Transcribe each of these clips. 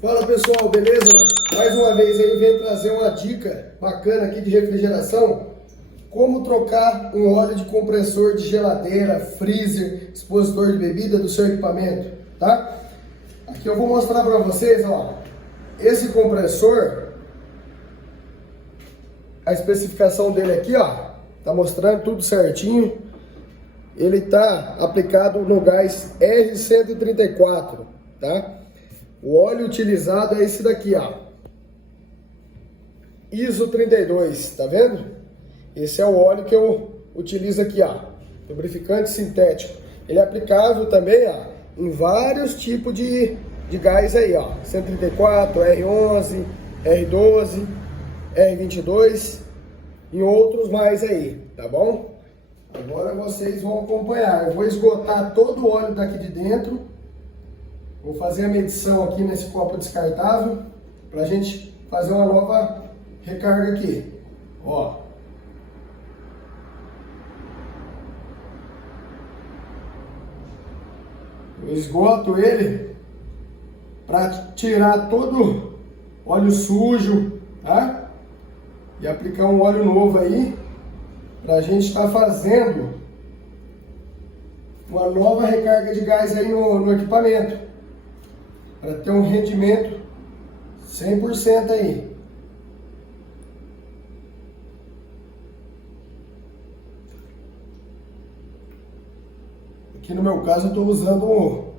Fala pessoal, beleza? Mais uma vez aí venho trazer uma dica bacana aqui de refrigeração. Como trocar um óleo de compressor de geladeira, freezer, expositor de bebida do seu equipamento, tá? Aqui eu vou mostrar para vocês, ó. Esse compressor, a especificação dele aqui, ó, tá mostrando tudo certinho. Ele tá aplicado no gás R134, tá? O óleo utilizado é esse daqui, ó. ISO 32, tá vendo? Esse é o óleo que eu utilizo aqui, ó. Lubrificante sintético. Ele é aplicável também, ó, em vários tipos de gás aí, ó. 134, R11, R12, R22 e outros mais aí, tá bom? Agora vocês vão acompanhar. Eu vou esgotar todo o óleo daqui de dentro. Vou fazer a medição aqui nesse copo descartável para a gente fazer uma nova recarga aqui. Ó. Eu esgoto ele para tirar todo óleo sujo, tá? E aplicar um óleo novo aí para a gente estar fazendo uma nova recarga de gás aí no equipamento. Para ter um rendimento 100% aí. Aqui no meu caso eu estou usando um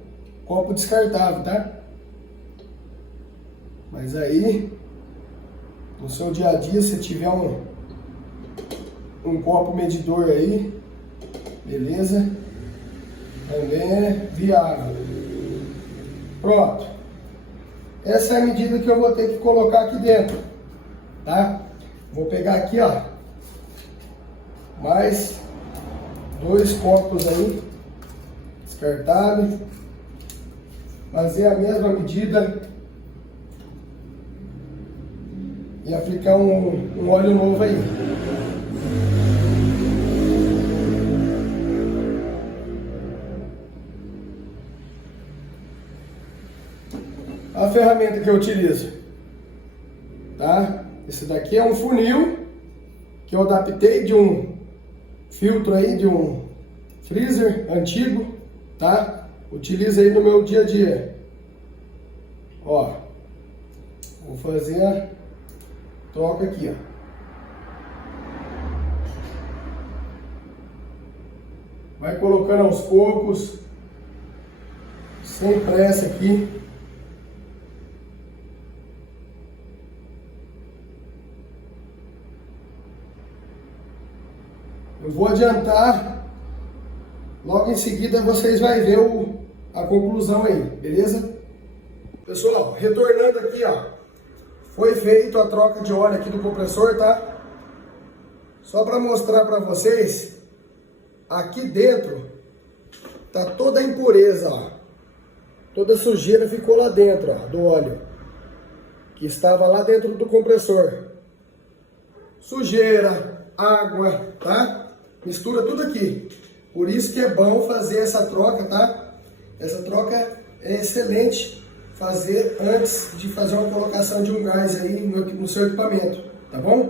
copo descartável, tá? Mas aí, no seu dia a dia, se tiver um copo medidor aí, beleza? Também é viável. Pronto. Essa é a medida que eu vou ter que colocar aqui dentro, tá? Vou pegar aqui, ó, mais 2 copos aí, descartáveis, fazer a mesma medida e aplicar um óleo novo aí. A ferramenta que eu utilizo, tá? Esse daqui é um funil que eu adaptei de um filtro aí, de um freezer antigo, tá? Utilizo aí no meu dia a dia. Ó, vou fazer a troca aqui, ó. Vai colocando aos poucos, sem pressa aqui. Eu vou adiantar, logo em seguida vocês vão ver a conclusão aí, beleza? Pessoal, retornando aqui, ó, foi feito a troca de óleo aqui do compressor, tá? Só para mostrar para vocês, aqui dentro tá toda a impureza, ó. Toda a sujeira ficou lá dentro, ó, do óleo, que estava lá dentro do compressor. Sujeira, água, tá? Mistura tudo aqui. Por isso que é bom fazer essa troca, tá? Essa troca é excelente fazer antes de fazer uma colocação de um gás aí no seu equipamento, tá bom?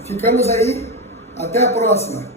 Ficamos aí, até a próxima!